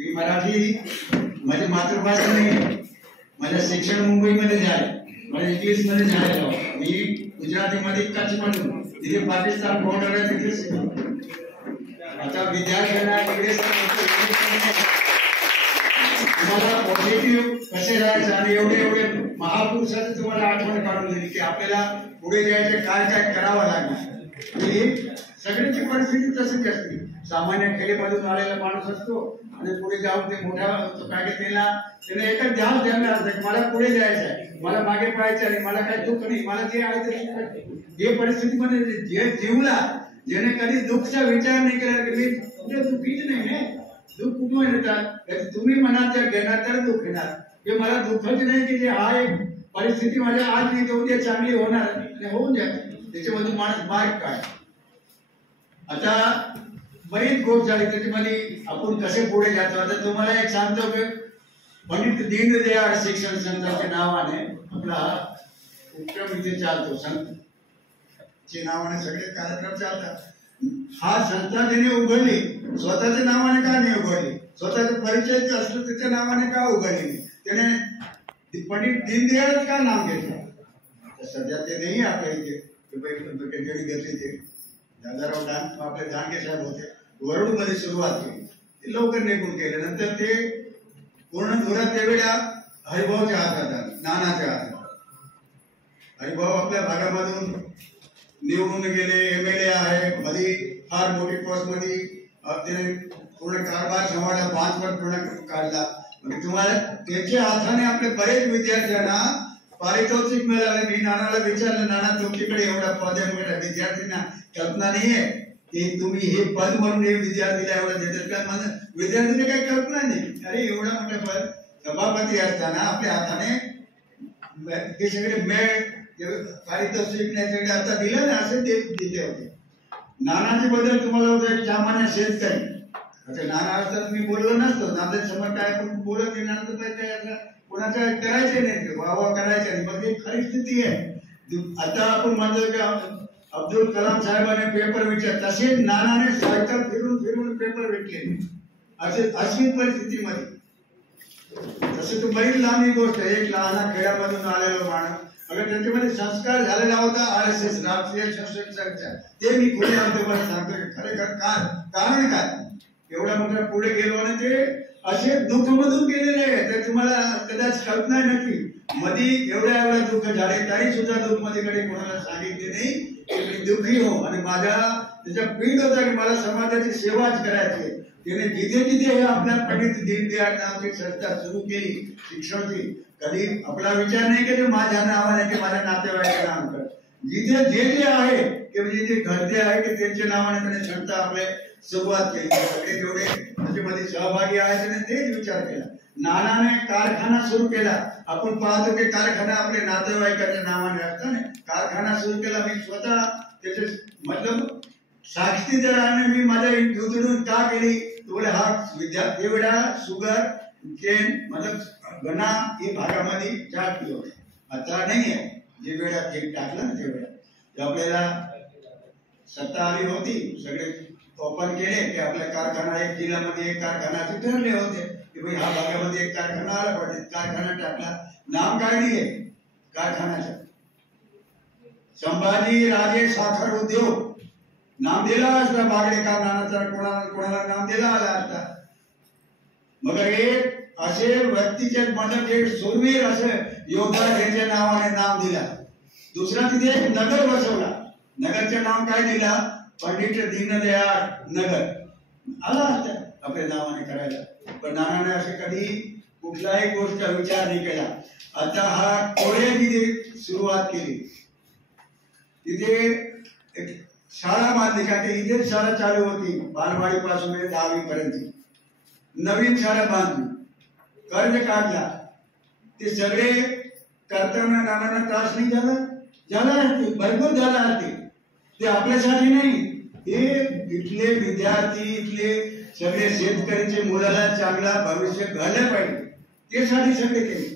मी मराठी माझी मातृभाषा नाही, माझं शिक्षण मुंबईमध्ये झालं, मला इंग्लिश मध्ये झालेलं. मी गुजरातीमध्ये कच्छमधून तिथे पाकिस्तान बॉर्डर आहे तिथे शिकलो. आता विद्यार्थ्यांना इकडे तुम्हाला पॉझिटिव्ह कसे राहायचं आणि एवढे एवढे महापुरुषाचं तुम्हाला आठवण काढून दिली की आपल्याला पुढे जायचं काय काय करावं लागणार. सगळ्यांची परिस्थिती तशीच असते. सामान्य खेडेमधून आलेला माणूस असतो आणि पुढे जाऊन ते मोठा काय त्याने एकच ध्यान द्यायला असतं, मला पुढे जायचं आहे, मला मागे पाहायचं आहे, मला काही दुःख नाही, मला जे आहे ते. हे परिस्थितीमध्ये जे जीवला ज्याने कधी दुःखचा विचार नाही केला की मी तुझ्या दुःखीच नाही ना, दुःख कुठून येतात तुम्ही मनात जर घेणार तर दुःख येणार. हे मला दुःखच नाही की जे हा एक परिस्थिती माझ्या आज नाही तर उद्या चांगली होणार आणि होऊन जाते. त्याच्यामध्ये माणूस मार्ग काय. आता बरीच गोष्ट झाली त्याच्यामध्ये आपण कसे पुढे जातो. आता तुम्हाला एक सांगतो की पंडित दीनदयाळ शिक्षण संस्थाच्या नावाने आपला उपक्रम इथे चालतो. संस्थेच्या नावाने सगळे कार्यक्रम चालतात. हा संस्था त्याने उघडली, स्वतःच्या नावाने का नाही उघडली, स्वतःचा परिचय असलं त्याच्या नावाने का उघडली. त्याने पंडित दीनदयाळ का नाव घेतलं. सध्या ते नाही आपल्या इथे घेतली. ते दादाराव आपले दांडगे साहेब होते, वरुड मध्ये सुरुवात केली, ते लवकर निघून गेले. नंतर ते पूर्ण धुरात त्यावेळेला हरिभाऊच्या हातात आले, नानाच्या हातात. हरिभाऊ आपल्या भागामधून निवडून गेले, MLA आहे, मध्ये फार मोठी पोस्ट मध्ये त्याने पूर्ण कारभार सांभाळला, 5 वर्ष पूर्ण काढला. म्हणजे तुम्हाला त्याच्या हाताने आपले बरेच विद्यार्थ्यांना पारितोषिक मिळाले. मी नानाला विचारलं, नाना तुमच्याकडे एवढा पद आहे, विद्यार्थ्यांना कल्पना नाहीये की तुम्ही हे पद म्हणून हे विद्यार्थीला एवढं देतात का. माझं विद्यार्थीला काही कल्पना नाही. अरे एवढं मोठं पद सभापती असताना आपल्या हाताने हे सगळे मेळ पारितोषिक सगळे आता दिलं ना, असे दिले होते. नानाचे बद्दल तुम्हाला होतं एक सामान्य शेतकरी. आता नाना असतात मी बोललो नसतो, नाना समोर काय पण बोलत नाही, काय आता कोणाचं करायचे नाही, वावा करायचे नाही. मग एक खरी स्थिती आहे. आता आपण म्हणतो की अब्दुल कलाम साहेबांनी पेपर विचार, तसे नानाने सायकल फिरून फिरून पेपर विकले. अशी परिस्थितीमध्ये तसं तर बरीच लांबी गोष्ट आहे. एक लहान खेड्यामधून आलेलो माणूस, अगर त्याच्यामध्ये संस्कार झालेला होता RSS राष्ट्रीय शिक्षक संघ, ते मी खुले तुम्हाला सांगतो खरेखर कारण काय एवढा मोठा पुढे गेलो आणि ते असे दुःख मधून गेलेले आहे. तर तुम्हाला कदाच कल्पना नक्की मध्ये एवढ्या दुःख झाले तरी सुद्धा दुःख मध्ये कडे कोणाला सांगितले नाही की मी दुःखी हो. आणि माझा त्याचा पीठ होता की मला समाजाची सेवाच करायची. त्याने जिथे जिथे हे आपल्या पंडित दीनदयाळ नावाची संस्था सुरू केली शिक्षणाची, कधी आपला विचार नाही की माझ्या नावाने की माझ्या नातेवाईकांच्या नावाने. जिथे जे जे आहे की म्हणजे जे घरचे आहे की त्यांच्या नावाने त्याने संस्था आपले सुरुवात केली. सगळे जेवढे त्याच्यामध्ये सहभागी आहेत त्याने तेच विचार केला. नानाने कारखाना सुरू केला. आपण पाहतो की कारखाना आपल्या नातेवाईकांच्या नावाने असताना कारखाना सुरू केला. मी स्वतः त्याचे मतलब साक्षीदार आहे. मी माझ्या युद्धडून का केली बोले हा विद्यार्थी वेळा शुगर केन मतलब गणा हे भागामध्ये 4 किलो आता नाही आहे. जे वेळा ते टाकलं ना ते वेळा आपल्याला सत्ता आली होती, सगळे ओपन केले की आपल्या कारखाना एक जिल्ह्यामध्ये एक कारखानाचे ठरले होते की भाई हा भागामध्ये एक कारखाना आला पाहिजे. कारखाना टाकला. नाम काय दिले कारखान्याचं, संभाजी राजे साखर उद्योग नाम दिला असता. बागडेकर नानाचा कोणाला नाम दिला आला असता. मग एक असे व्यक्तीचे मतलब एक सुरवीर असे योद्धा ज्याच्या नावाने नाव दिला. दुसरा तिथे एक नगर बसवला. नगरचे नाव काय दिला पंडित दीनदयाळ नगर आला असता आपल्या नावाने करायला. पण नानाने असे कधी कुठलाही गोष्ट विचार नाही केला. आता हा कोळ्याची सुरुवात केली. तिथे एक शाळा बांधली का ते इथेच शाळा चालू होती बालवाडी पासून 10वी पर्यंत. नवीन शाळा बांधली, कर्ज काढला. ते सगळे करताना नानांना त्रास नाही झाला असते, भरपूर झाला असते. ते आपल्यासाठी नाही, हे इथले विद्यार्थी इथले सगळे शेतकऱ्याचे मुलाला चांगला भविष्य घडलं पाहिजे त्यासाठी सगळे केले.